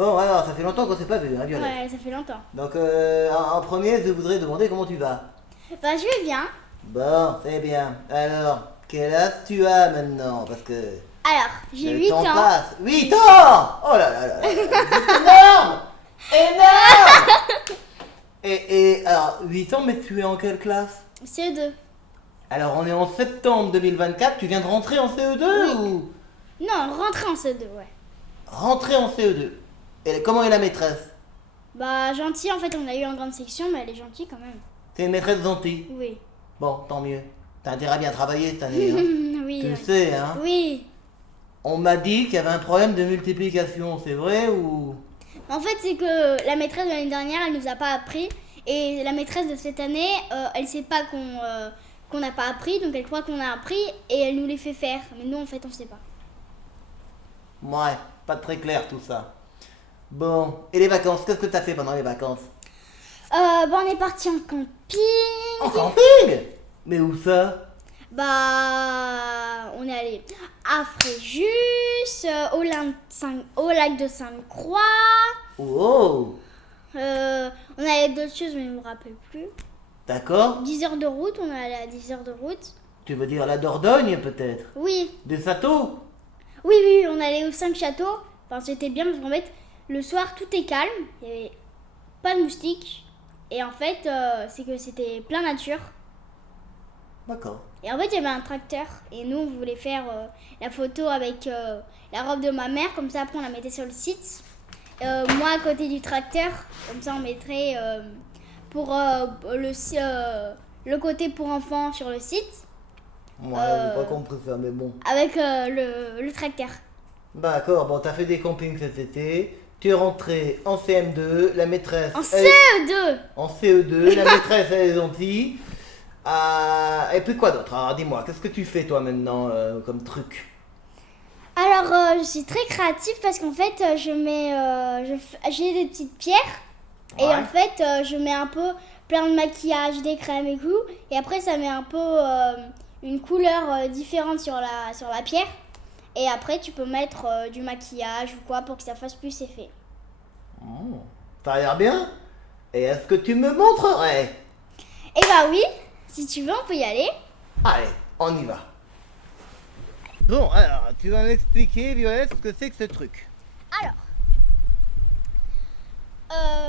Bon, alors, ça fait longtemps qu'on s'est pas vu, hein, Violette. Ouais, ça fait longtemps. Donc, en premier, je voudrais demander comment tu vas. Bah, je vais bien. Bon, c'est bien. Alors, quel âge tu as maintenant? Parce que Alors, j'ai le 8 temps ans. passe. 8 ans! Oh là là là là! C'est énorme! Énorme! Alors, 8 ans, mais tu es en quelle classe? CE2. Alors, on est en septembre 2024, tu viens de rentrer en CE2 ou Non, rentrer en CE2, ouais. rentrer en CE2? Et comment est la maîtresse? Bah, gentille, en fait, on a eu en grande section, mais elle est gentille quand même. C'est une maîtresse gentille. Oui. Bon, tant mieux. T'as intérêt à bien travailler cette année, hein. Oui. Tu le sais, hein. Oui. On m'a dit qu'il y avait un problème de multiplication, c'est vrai ou... En fait, c'est que la maîtresse de l'année dernière, elle nous a pas appris. Et la maîtresse de cette année, elle sait pas qu'on n'a pas appris, donc elle croit qu'on a appris et elle nous les fait faire. Mais nous, en fait, on sait pas. Ouais, pas très clair tout ça. Bon, et les vacances, qu'est-ce que t'as fait pendant les vacances? Bah, on est parti en camping. En camping? Mais où ça? Bah, on est allé à Fréjus, au lac de Sainte-Croix. Oh, On a allé d'autres choses, mais je me rappelle plus. d'accord. 10 heures de route, on est allé à 10 heures de route. Tu veux dire la Dordogne peut-être? Oui, Des châteaux? oui, on est allé aux 5 châteaux. Enfin, c'était bien parce qu'en fait, le soir, tout est calme. Il n'y avait pas de moustiques. Et en fait, c'est que c'était plein nature. D'accord. Et en fait, il y avait un tracteur. Et nous, on voulait faire la photo avec la robe de ma mère. Comme ça, après, on la mettait sur le site. Moi, à côté du tracteur. Comme ça, on mettrait pour le côté pour enfants sur le site. Ouais, j'ai pas compris ça, mais bon. Avec le tracteur. D'accord, bon, t'as fait des campings cet été. Tu es rentré en CM2, la maîtresse... En CE2. En CE2, la maîtresse, elle est gentille. Et puis quoi d'autre? Alors dis-moi, qu'est-ce que tu fais toi maintenant comme truc? Alors, je suis très créative parce qu'en fait, j'ai des petites pierres. Et Ouais. en fait, je mets un peu plein de maquillage, des crèmes et tout. Et après, ça met un peu une couleur différente sur la pierre. Et après, tu peux mettre du maquillage ou quoi pour que ça fasse plus effet. Oh, ça a l'air bien. Et est-ce que tu me montrerais? Et bah oui, si tu veux, on peut y aller. Allez, on y va. Bon, alors, tu vas m'expliquer, Violette, ce que c'est que ce truc. Alors,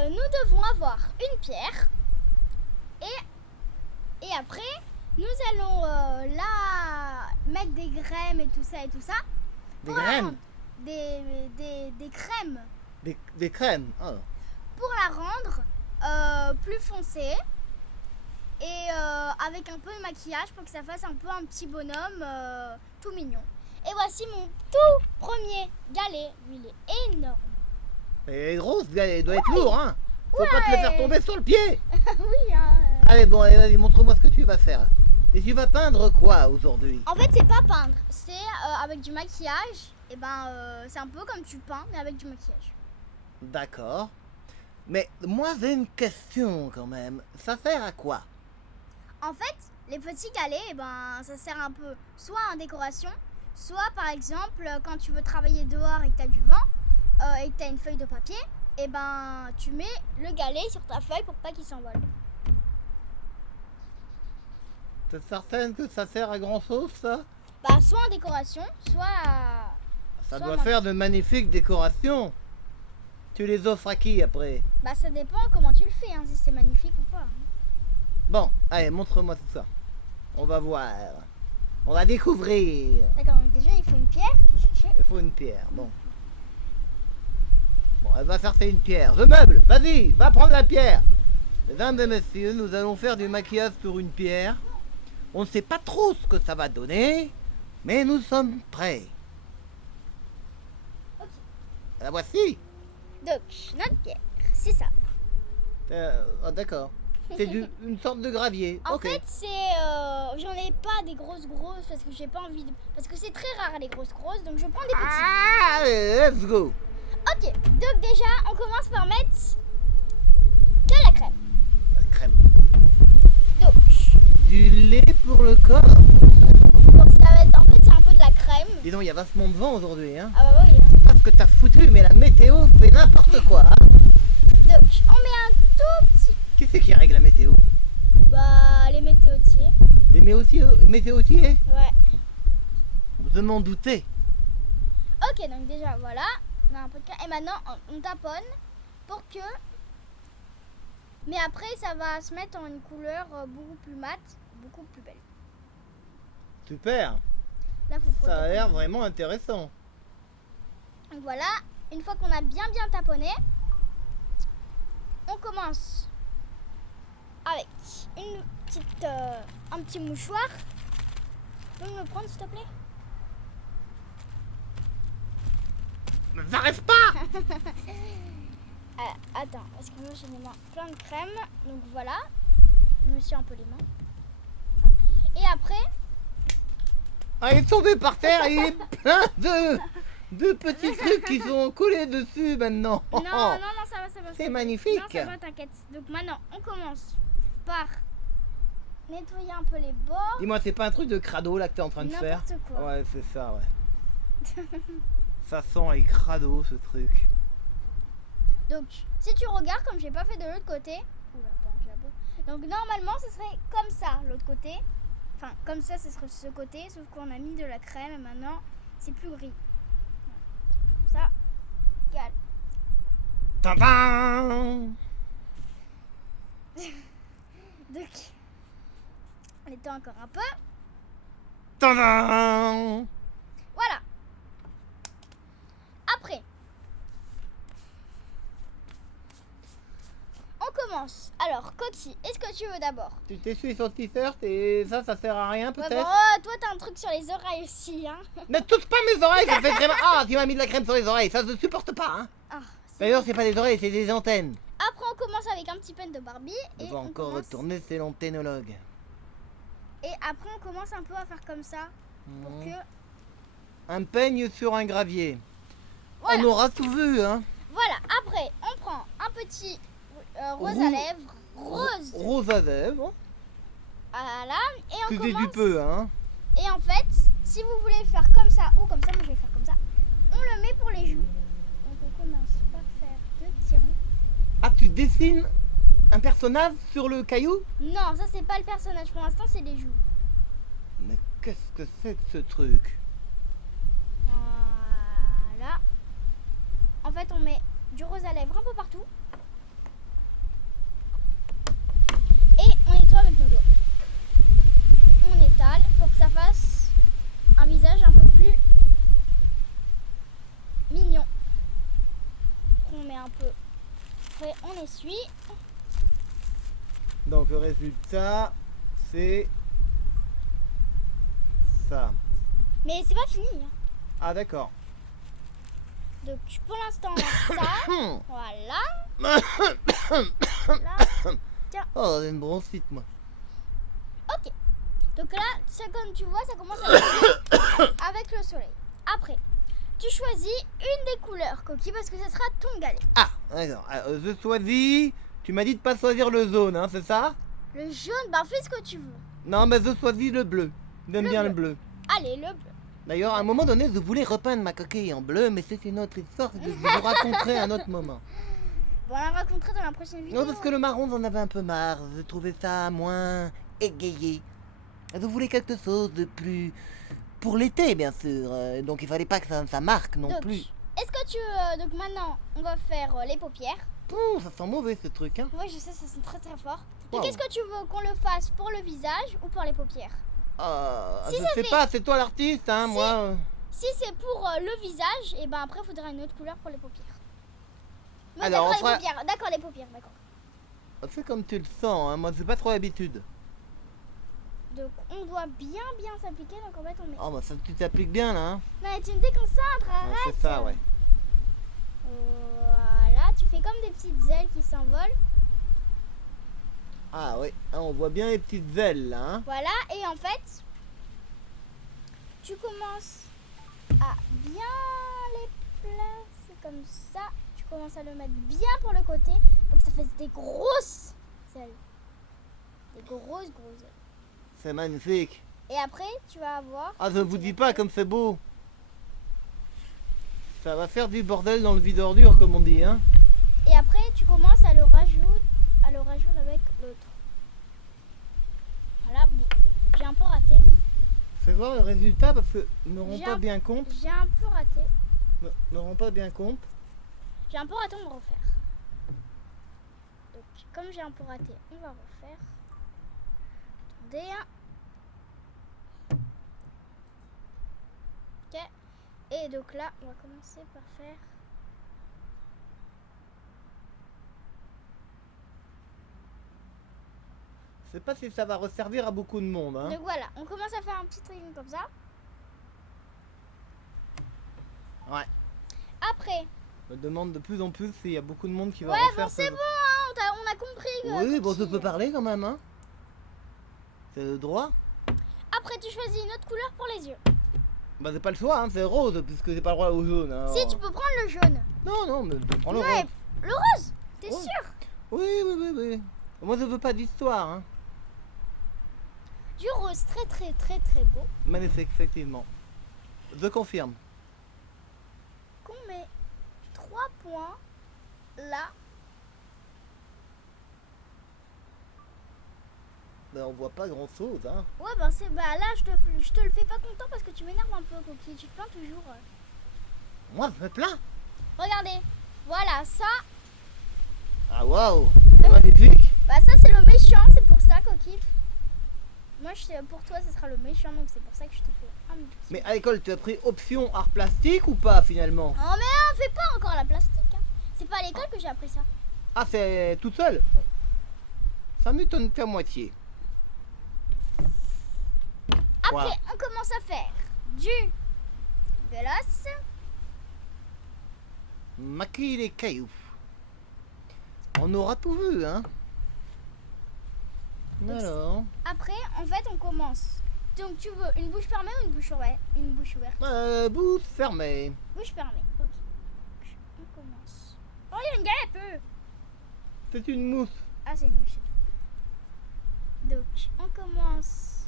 nous devons avoir une pierre. Et après, nous allons là mettre des crèmes et tout ça. Des Pour la graines? rendre- des crèmes. Des crèmes. Oh. Pour la rendre plus foncée. Et avec un peu de maquillage pour que ça fasse un peu un petit bonhomme tout mignon. Et voici mon tout premier galet. Lui, il est énorme. Et grosse, il doit être lourd, hein. Faut pas te le faire tomber sur le pied. Oui, hein. Allez, bon, allez, vas-y, montre-moi ce que tu vas faire. Et tu vas peindre quoi aujourd'hui? En fait, c'est pas peindre, c'est avec du maquillage. Et c'est un peu comme tu peins, mais avec du maquillage. D'accord. Mais moi, j'ai une question quand même. Ça sert à quoi? En fait, les petits galets, ça sert un peu soit en décoration, soit par exemple quand tu veux travailler dehors et que tu as du vent et que tu as une feuille de papier, et tu mets le galet sur ta feuille pour pas qu'il s'envole. T'es certaine que ça sert à grand chose, ça? Soit en décoration, soit Ça soit doit ma- faire de magnifiques décorations. Tu les offres à qui après? ça dépend comment tu le fais, hein, si c'est magnifique ou pas. Hein. Bon, allez, montre-moi tout ça. On va voir. On va découvrir. D'accord, donc déjà il faut une pierre, je vais chercher. Il faut une pierre, bon. Bon, elle va chercher une pierre. Je meuble, vas-y, va prendre la pierre. Mesdames et messieurs, nous allons faire du maquillage sur une pierre. On ne sait pas trop ce que ça va donner, mais nous sommes prêts. Ok. La voici. Donc, notre pierre, c'est ça. Ah, d'accord. C'est une sorte de gravier. En Ok. fait, j'en ai pas des grosses parce que j'ai pas envie de... Parce que c'est très rare les grosses, donc je prends des petits. Allez, let's go. Ok, donc déjà, on commence par mettre de la crème. La crème. Donc, Du lait pour le corps. ça va être... En fait, c'est un peu de la crème. Dis donc, il y a vachement de vent aujourd'hui, hein. Ah bah oui. Hein. Parce que t'as foutu, mais la météo fait n'importe Mais c'est aussi, Ouais. je m'en doutais. Ok, donc déjà, voilà. On a un peu de crème. Et maintenant, on taponne pour que... Mais après, ça va se mettre en une couleur beaucoup plus mate, beaucoup plus belle. Super. Là, faut frotter. Ça a l'air vraiment intéressant. Donc voilà, une fois qu'on a bien taponné, on commence avec un petit mouchoir. Tu peux me le prendre, s'il te plaît? Mais j'arrive pas. Attends, parce que moi j'ai les mains plein de crème. Donc voilà, je me suis un peu les mains. Et après... Ah, il est tombé par terre et il est plein de petits trucs qui sont collés dessus maintenant. Non, ça va. C'est magnifique. Non, ça va, t'inquiète. Donc maintenant, on commence par nettoyer un peu les bords. Dis-moi, c'est pas un truc de crado là que t'es en train de faire? N'importe quoi. Ouais, c'est ça, ouais. Ça sent les crados, ce truc. Donc, si tu regardes, comme j'ai pas fait de l'autre côté, oula, pardon, j'ai un peu. Donc normalement, ce serait comme ça, l'autre côté. Enfin, comme ça, ce serait ce côté, sauf qu'on a mis de la crème et maintenant, c'est plus gris. Comme ça, calme. Tintin. Donc, on étend encore un peu. Tintin. Voilà. Après, on commence. Alors, Coty, est-ce que tu veux d'abord? Tu t'essuies sur le t-shirt et ça sert à rien Ouais, peut-être? bon, toi, t'as un truc sur les oreilles aussi, hein. Ne touche pas mes oreilles, ça fait vraiment... Ah, tu m'as mis de la crème sur les oreilles, ça se supporte pas, hein. Ah, D'ailleurs, c'est pas des oreilles, c'est des antennes. Après, on commence avec un petit pen de Barbie. On Et va encore commence... retourner, c'est l'anténologue. Et après, on commence un peu à faire comme ça. Pour que... Un peigne sur un gravier. Voilà. On aura tout vu, hein. Voilà, après, on prend un petit rose à lèvres. Rose à lèvres. Voilà, et on Tu dis commence... du peu, hein. Et en fait, si vous voulez faire comme ça ou comme ça, moi je vais faire comme ça, on le met pour les joues. Donc on commence par faire 2 petits ronds. Ah, tu dessines un personnage sur le caillou? Non, ça c'est pas le personnage, pour l'instant c'est les joues. Mais qu'est-ce que c'est que ce truc? Voilà. En fait, on met du rose à lèvres un peu partout. Et on nettoie avec nos doigts. On étale pour que ça fasse un visage un peu plus mignon. On met un peu. Après, on essuie. Donc le résultat, c'est ça. Mais c'est pas fini, hein. Ah, d'accord. Donc pour l'instant, ça. Voilà. Là. Tiens. Oh, j'ai une bronchite, moi. Ok. Donc là, c'est comme tu vois, ça commence à briller avec le soleil. Après, tu choisis une des couleurs, Coquille, parce que ce sera ton galet. Ah, d'accord. Alors, je choisis... Tu m'as dit de pas choisir le jaune, hein, c'est ça? Le jaune, bah fais ce que tu veux. Non, mais je choisis le bleu. J'aime bien le bleu. Allez, le bleu. D'ailleurs, à un moment donné, je voulais repeindre ma coquille en bleu, mais c'est une autre histoire que je vous raconterai à un autre moment. Bon, on la racontera dans la prochaine vidéo. Non, parce que le marron, j'en avais un peu marre. Je trouvais ça moins égayé. Je voulais quelque chose de plus... Pour l'été, bien sûr. Donc, il fallait pas que ça marque non donc, plus. Est-ce que tu... donc maintenant, on va faire les paupières. Pouh, ça sent mauvais, ce truc, hein. Oui, je sais, ça sent très très fort. Donc, Wow. est-ce que tu veux qu'on le fasse pour le visage ou pour les paupières? Je ça sais fait- pas, c'est toi l'artiste, hein, Si- moi. Si c'est pour le visage, et ben après, il faudra une autre couleur pour les paupières. Non, Alors, d'accord, on fera- les paupières. D'accord, les paupières, d'accord. C'est comme tu le sens, hein. Moi, j'ai pas trop l'habitude. Donc, on doit bien s'appliquer. Donc, en fait, on met... Oh, bah, ça, tu t'appliques bien, là, hein. Mais tu me déconcentres, Ouais, arrête. c'est ça, ouais. Voilà, tu fais comme des petites ailes qui s'envolent. Ah, oui. Ah, on voit bien les petites ailes, là, hein. Voilà, et en fait, tu commences à bien les placer comme ça. Tu commences à le mettre bien pour le côté pour que ça fasse des grosses ailes. Des grosses ailes. C'est magnifique. Et après, tu vas avoir... Ah, je ne vous dis pas comme c'est beau. Ça va faire du bordel dans le vide ordure, comme on dit, hein. Et après, tu commences à le rajouter avec l'autre. Voilà, bon. J'ai un peu raté. Fais voir le résultat parce que ne rends J'ai pas un- bien compte. J'ai un peu raté. Ne rends pas bien compte. J'ai un peu raté, on va refaire. Donc, comme j'ai un peu raté, on va refaire. Attendez. Ok. Et donc là, on va commencer par faire. Je sais pas si ça va resservir à beaucoup de monde. Hein. Donc voilà, on commence à faire un petit triangle comme ça. Ouais. Après. Je me demande de plus en plus s'il y a beaucoup de monde qui va Ouais, refaire bon, c'est ce- bon, hein, on a compris. Oui, bon, Coquille. tu peux parler quand même. Hein. C'est le droit. Après, tu choisis une autre couleur pour les yeux. Bah c'est pas le choix, hein, c'est rose puisque j'ai pas le droit au jaune. Alors... Si, tu peux prendre le jaune. Non, mais je prends le Ouais, rose. le rose, t'es Ouais. sûr? Oui. Moi je veux pas d'histoire. Hein. Du rose très beau. Magnifique, effectivement. Je confirme. Qu'on met 3 points là. Ben, on voit pas grand chose. Hein. Ouais, bah là, je te le fais pas content parce que tu m'énerves un peu, Coquille. Tu te plains toujours. Moi je me plains. Regardez, voilà, ça, Ah waouh, c'est magnifique. bah ça c'est le méchant, c'est pour ça, Coquille. Moi, pour toi, ce sera le méchant, donc c'est pour ça que je te fais un petit. Mais à l'école, tu as pris option art plastique ou pas finalement? Oh, mais on fait pas encore la plastique. Hein. C'est pas à l'école que j'ai appris ça. Ah, c'est toute seule? Ça m'étonne qu'à moitié. Après, Wow. on commence à faire du gloss. Maquiller les cailloux. On aura tout vu, hein? Alors, Après, en fait, on commence. Donc, tu veux une bouche fermée ou une bouche ouverte? Une bouche ouverte. bouche fermée. Bouche fermée. Ok. On commence. Oh, il y a une galette. C'est une mousse. Ah, c'est une mouche. Donc, on commence.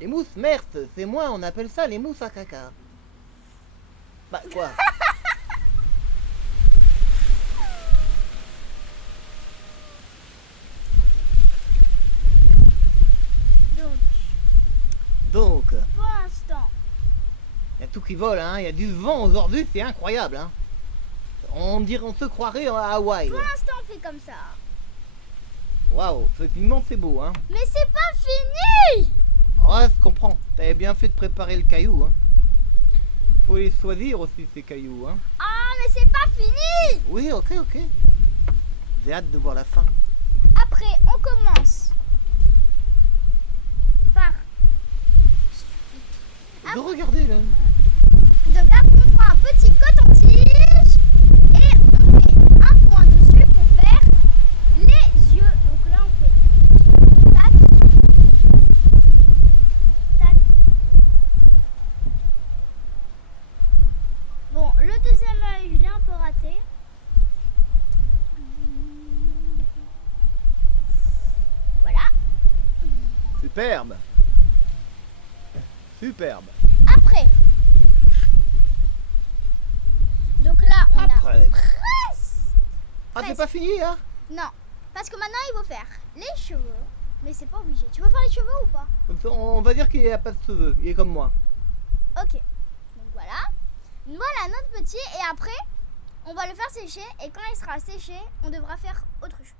Les mousses mertes, c'est moi, on appelle ça les mousses à caca. Bah quoi? Donc, Pour l'instant, il y a tout qui vole, hein. Il y a du vent aujourd'hui, c'est incroyable, hein. On se croirait à Hawaï. pour l'instant, on fait comme ça. Waouh, effectivement, c'est beau, hein. Mais c'est pas fini. Ouais, je comprends. T'avais bien fait de préparer le caillou, hein. Faut les choisir aussi, ces cailloux, hein. Ah, mais c'est pas fini. Oui, ok. J'ai hâte de voir la fin. Après, on commence par. De regarder, là. Donc après, on prend un petit coton-tige et on fait un point dessus pour faire les yeux. Donc là, on fait tac, tac. Bon, le deuxième œil, je l'ai un peu raté. Voilà. Superbe. Après. Donc là, on a Après. presque. Ah, c'est pas fini, hein? Non, parce que maintenant il faut faire les cheveux, mais c'est pas obligé. Tu veux faire les cheveux ou pas? On va dire qu'il n'y a pas de cheveux. Il est comme moi. Ok. Donc voilà. Voilà notre petit et après, on va le faire sécher et quand il sera séché, on devra faire autre chose.